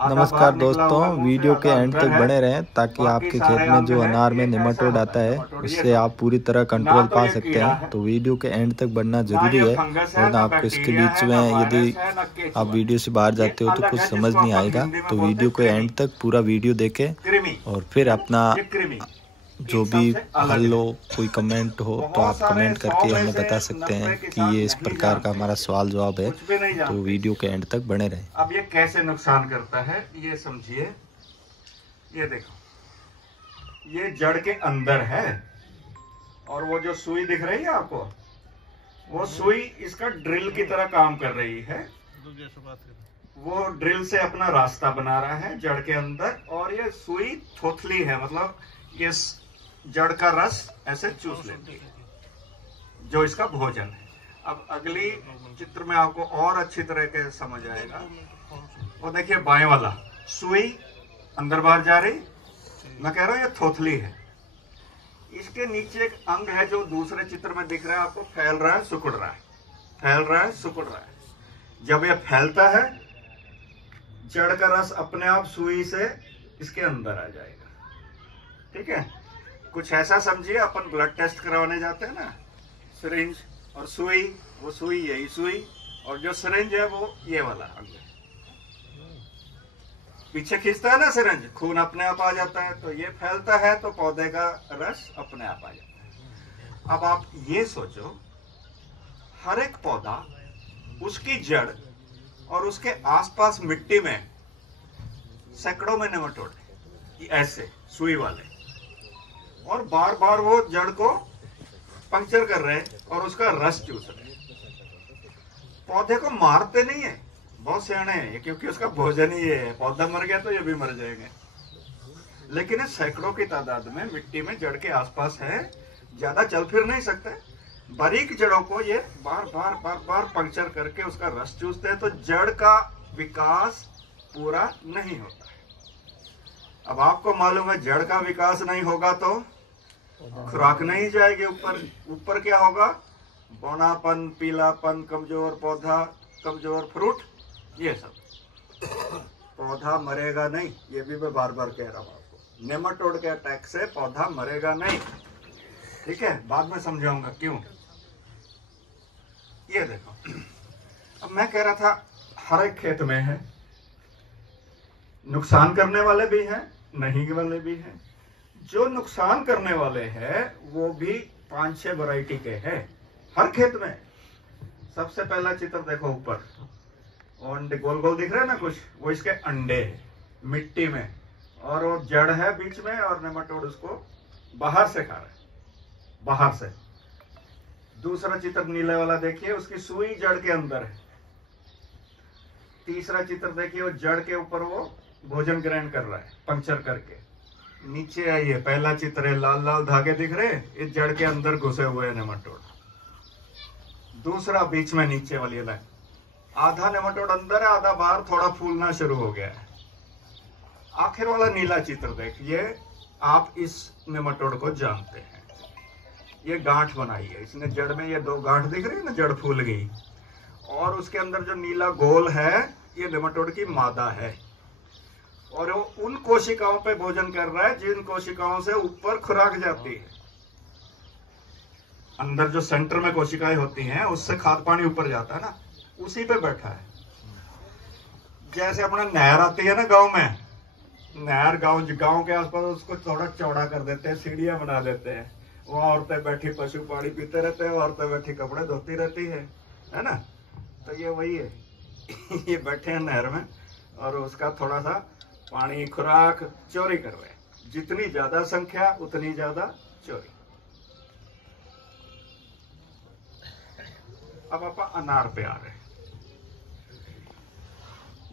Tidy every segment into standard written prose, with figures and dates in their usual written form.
नमस्कार दोस्तों, वीडियो के एंड तक बने रहें ताकि आपके खेत में जो अनार में नेमाटोड आता है उससे आप पूरी तरह कंट्रोल पा सकते हैं। तो वीडियो के एंड तक बनना ज़रूरी है, वरना आपको इसके बीच में यदि आप वीडियो से बाहर जाते हो तो कुछ समझ नहीं आएगा। तो वीडियो के एंड तक पूरा वीडियो देखें और फिर अपना जो भी हल हो, कोई कमेंट हो तो आप कमेंट करके हमें बता सकते हैं कि ये इस प्रकार का हमारा सवाल जवाब है। तो वीडियो के एंड तक बने रहें। अब ये कैसे नुकसान करता है ये समझिए। ये देखो, ये जड़ के अंदर है और वो जो सुई दिख रही है आपको, वो सुई इसका ड्रिल की तरह काम कर रही है। वो ड्रिल से अपना रास्ता बना रहा है जड़ के अंदर, और ये सुई थोथली है, मतलब ये जड़ का रस ऐसे चूस लेती है जो इसका भोजन है। अब अगली चित्र में आपको और अच्छी तरह के समझ आएगा। वो देखिए बाएं वाला, सुई अंदर बाहर जा रही, मैं कह रहा हूं ये थोथली है। इसके नीचे एक अंग है जो दूसरे चित्र में दिख रहा है आपको, फैल रहा है सिकुड़ रहा है, फैल रहा है सिकुड़ रहा है। जब ये फैलता है जड़ का रस अपने आप सुई से इसके अंदर आ जाएगा। ठीक है, कुछ ऐसा समझिए, अपन ब्लड टेस्ट करवाने जाते हैं ना, सिरिंज और सुई, वो सुई यही सुई, और जो सिरिंज है वो ये वाला अंग है। पीछे खींचता है ना सिरिंज, खून अपने आप आ जाता है। तो ये फैलता है तो पौधे का रस अपने आप आ जाता है। अब आप ये सोचो, हर एक पौधा, उसकी जड़ और उसके आसपास मिट्टी में सैकड़ों में नेमाटोड है, ऐसे सुई वाले, और बार बार वो जड़ को पंक्चर कर रहे हैं और उसका रस चूस रहे हैं। पौधे को मारते नहीं है, बहुत सियाने हैं, क्योंकि उसका भोजन ही ये है। पौधा मर गया तो ये भी मर जाएंगे, लेकिन सैकड़ों की तादाद में मिट्टी में जड़ के आसपास है, ज्यादा चल फिर नहीं सकते। बारीक जड़ों को ये बार बार बार बार पंक्चर करके उसका रस चूसते हैं, तो जड़ का विकास पूरा नहीं होता है। अब आपको मालूम है जड़ का विकास नहीं होगा तो खुराक नहीं जाएगी ऊपर। ऊपर क्या होगा? बौनापन, पीलापन, कमजोर पौधा, कमजोर फ्रूट, ये सब। पौधा मरेगा नहीं, ये भी मैं बार बार कह रहा हूं आपको। नेमाटोड के अटैक से पौधा मरेगा नहीं। ठीक है, बाद में समझाऊंगा क्यों। ये देखो, अब मैं कह रहा था हर एक खेत में है, नुकसान करने वाले भी हैं, नहीं वाले भी हैं। जो नुकसान करने वाले हैं वो भी 5-6 वैरायटी के हैं हर खेत में। सबसे पहला चित्र देखो ऊपर, अंडे गोल गोल दिख रहे हैं ना कुछ, वो इसके अंडे है मिट्टी में, और वो जड़ है बीच में, और नेमाटोड उसको बाहर से खा रहा है, बाहर से। दूसरा चित्र नीले वाला देखिए, उसकी सुई जड़ के अंदर है। तीसरा चित्र देखिए, वो जड़ के ऊपर वो भोजन ग्रहण कर रहा है पंक्चर करके। नीचे आइए, पहला चित्र है, लाल लाल धागे दिख रहे हैं, इस जड़ के अंदर घुसे हुए हैं नेमाटोड। दूसरा बीच में नीचे वाली लाइन, आधा नेमाटोड अंदर है, आधा बाहर, थोड़ा फूलना शुरू हो गया है। आखिर वाला नीला चित्र देखिए, आप इस नेमाटोड को जानते हैं। ये गांठ बनाई है इसने जड़ में, ये 2 गांठ दिख रही है ना, जड़ फूल गई, और उसके अंदर जो नीला गोल है ये नेमाटोड की मादा है, और वो उन कोशिकाओं पे भोजन कर रहा है जिन कोशिकाओं से ऊपर खुराक जाती है। अंदर जो सेंटर में कोशिकाएं होती हैं उससे खाद पानी ऊपर जाता है ना, उसी पे बैठा है। जैसे अपना नहर आती है ना गांव में, नहर गांव के आसपास उसको थोड़ा चौड़ा कर देते हैं, सीढ़ियां बना देते हैं, वहां औरतें बैठी पशु पानी पीते रहते हैं, औरतें बैठी कपड़े धोती रहती है ना। तो ये वही है ये बैठे हैं नहर में और उसका थोड़ा सा पानी खुराक चोरी कर रहे हैं। जितनी ज्यादा संख्या उतनी ज्यादा चोरी। अब आप अनार पे आ रहे हैं।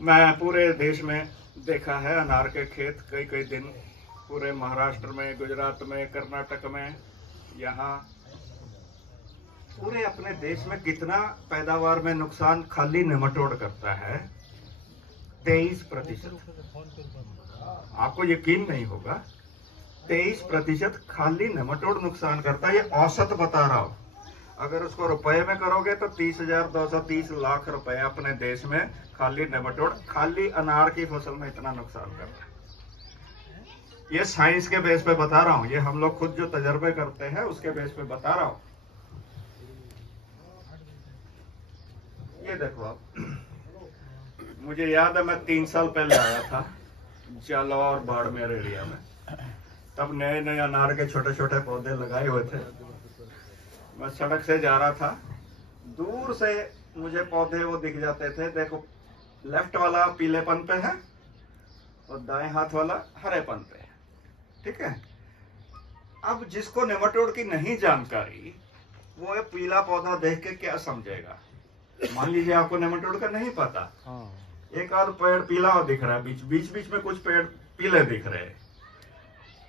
मैं पूरे देश में देखा है अनार के खेत, कई दिन, पूरे महाराष्ट्र में, गुजरात में, कर्नाटक में, यहाँ पूरे अपने देश में कितना पैदावार में नुकसान खाली नेमाटोड करता है, 23%। आपको यकीन नहीं होगा, 23% खाली नेमाटोड नुकसान करता है। ये औसत बता रहा हूं। अगर उसको रुपए में करोगे तो 30,230 लाख रुपए अपने देश में खाली नेमाटोड, खाली अनार की फसल में इतना नुकसान कर रहा है। ये साइंस के बेस पे बता रहा हूं, ये हम लोग खुद जो तजर्बे करते हैं उसके बेस पे बता रहा हूं। ये देखो आप, मुझे याद है मैं 3 साल पहले आया था जालौर बाड़मेर एरिया में, तब नए नए अनार के छोटे छोटे पौधे लगाए हुए थे। मैं सड़क से जा रहा था, दूर से मुझे पौधे वो दिख जाते थे। देखो लेफ्ट वाला पीलेपन पे है और दाएं हाथ वाला हरेपन पे है, ठीक है। अब जिसको नेमाटोड की नहीं जानकारी, वो ये पीला पौधा देख के क्या समझेगा। मान लीजिए आपको नेमाटोड का नहीं पता, एक आध पेड़ पीला दिख रहा है, बीच में कुछ पेड़ पीले दिख रहे हैं,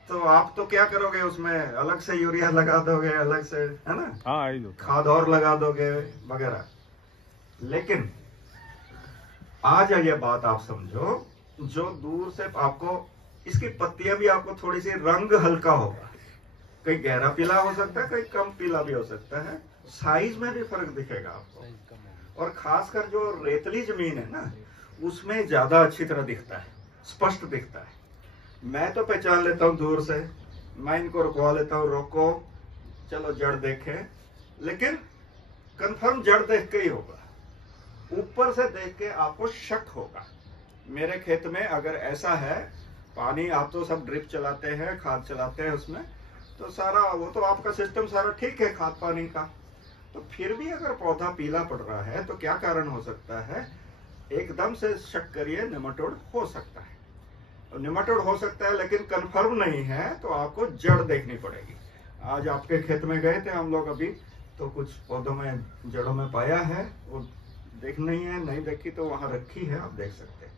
तो आप तो क्या करोगे, उसमें अलग से यूरिया लगा दोगे, अलग से, है ना, खाद और लगा दोगे वगैरह। लेकिन आज ये बात आप समझो, जो दूर से आपको इसकी पत्तियां भी आपको थोड़ी सी रंग हल्का होगा, कहीं गहरा पीला हो सकता है, कहीं कम पीला भी हो सकता है, साइज में भी फर्क दिखेगा आपको। और खासकर जो रेतली जमीन है ना, उसमें ज्यादा अच्छी तरह दिखता है, स्पष्ट दिखता है। मैं तो पहचान लेता हूँ दूर से, मैं इनको रुकवा लेता हूँ, रोको चलो जड़ देखे, लेकिन कंफर्म जड़ देख के ही होगा। ऊपर से देख के आपको शक होगा। मेरे खेत में अगर ऐसा है, पानी आप तो सब ड्रिप चलाते हैं, खाद चलाते हैं उसमें, तो सारा वो तो आपका सिस्टम सारा ठीक है खाद पानी का, तो फिर भी अगर पौधा पीला पड़ रहा है तो क्या कारण हो सकता है, एकदम से शक करिए, नेमाटोड हो सकता है। नेमाटोड हो सकता है लेकिन कंफर्म नहीं है, तो आपको जड़ देखनी पड़ेगी। आज आपके खेत में गए थे हम लोग अभी, तो कुछ पौधों में जड़ों में पाया है, वो देख नहीं देखी तो वहां रखी है, आप देख सकते हैं।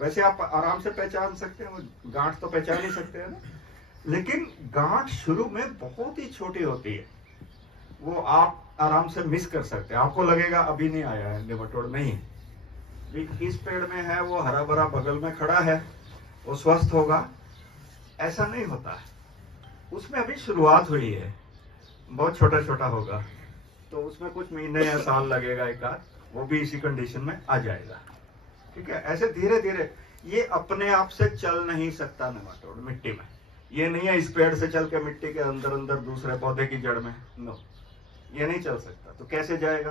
वैसे आप आराम से पहचान सकते हैं, वो गांठ तो पहचान ही सकते हैं ना, लेकिन गांठ शुरू में बहुत ही छोटी होती है, वो आप आराम से मिस कर सकते हैं। आपको लगेगा अभी नहीं आया है नेमाटोड, नहीं, इस पेड़ में है, वो हरा भरा बगल में खड़ा है, वो स्वस्थ होगा, ऐसा नहीं होता है। उसमें अभी शुरुआत हुई है, बहुत छोटा छोटा होगा, तो उसमें कुछ महीने या साल लगेगा एक आध, वो भी इसी कंडीशन में आ जाएगा, ठीक है। ऐसे धीरे धीरे, ये अपने आप से चल नहीं सकता नेमाटोड मिट्टी में, ये नहीं है इस पेड़ से चल के मिट्टी के अंदर अंदर दूसरे पौधे की जड़ में, नो, ये नहीं चल सकता। तो कैसे जाएगा,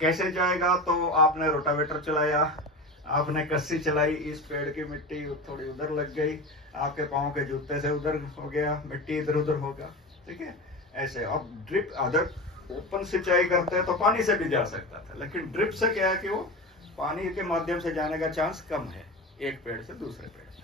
कैसे जाएगा, तो आपने रोटावेटर चलाया, आपने कस्सी चलाई, इस पेड़ की मिट्टी थोड़ी उधर लग गई, आपके पाँव के जूते से उधर हो गया, मिट्टी इधर उधर होगा, ठीक है। ऐसे अब ड्रिप, अदर ओपन सिंचाई करते हैं तो पानी से भी जा सकता था, लेकिन ड्रिप से क्या है कि वो पानी के माध्यम से जाने का चांस कम है, एक पेड़ से दूसरे पेड़।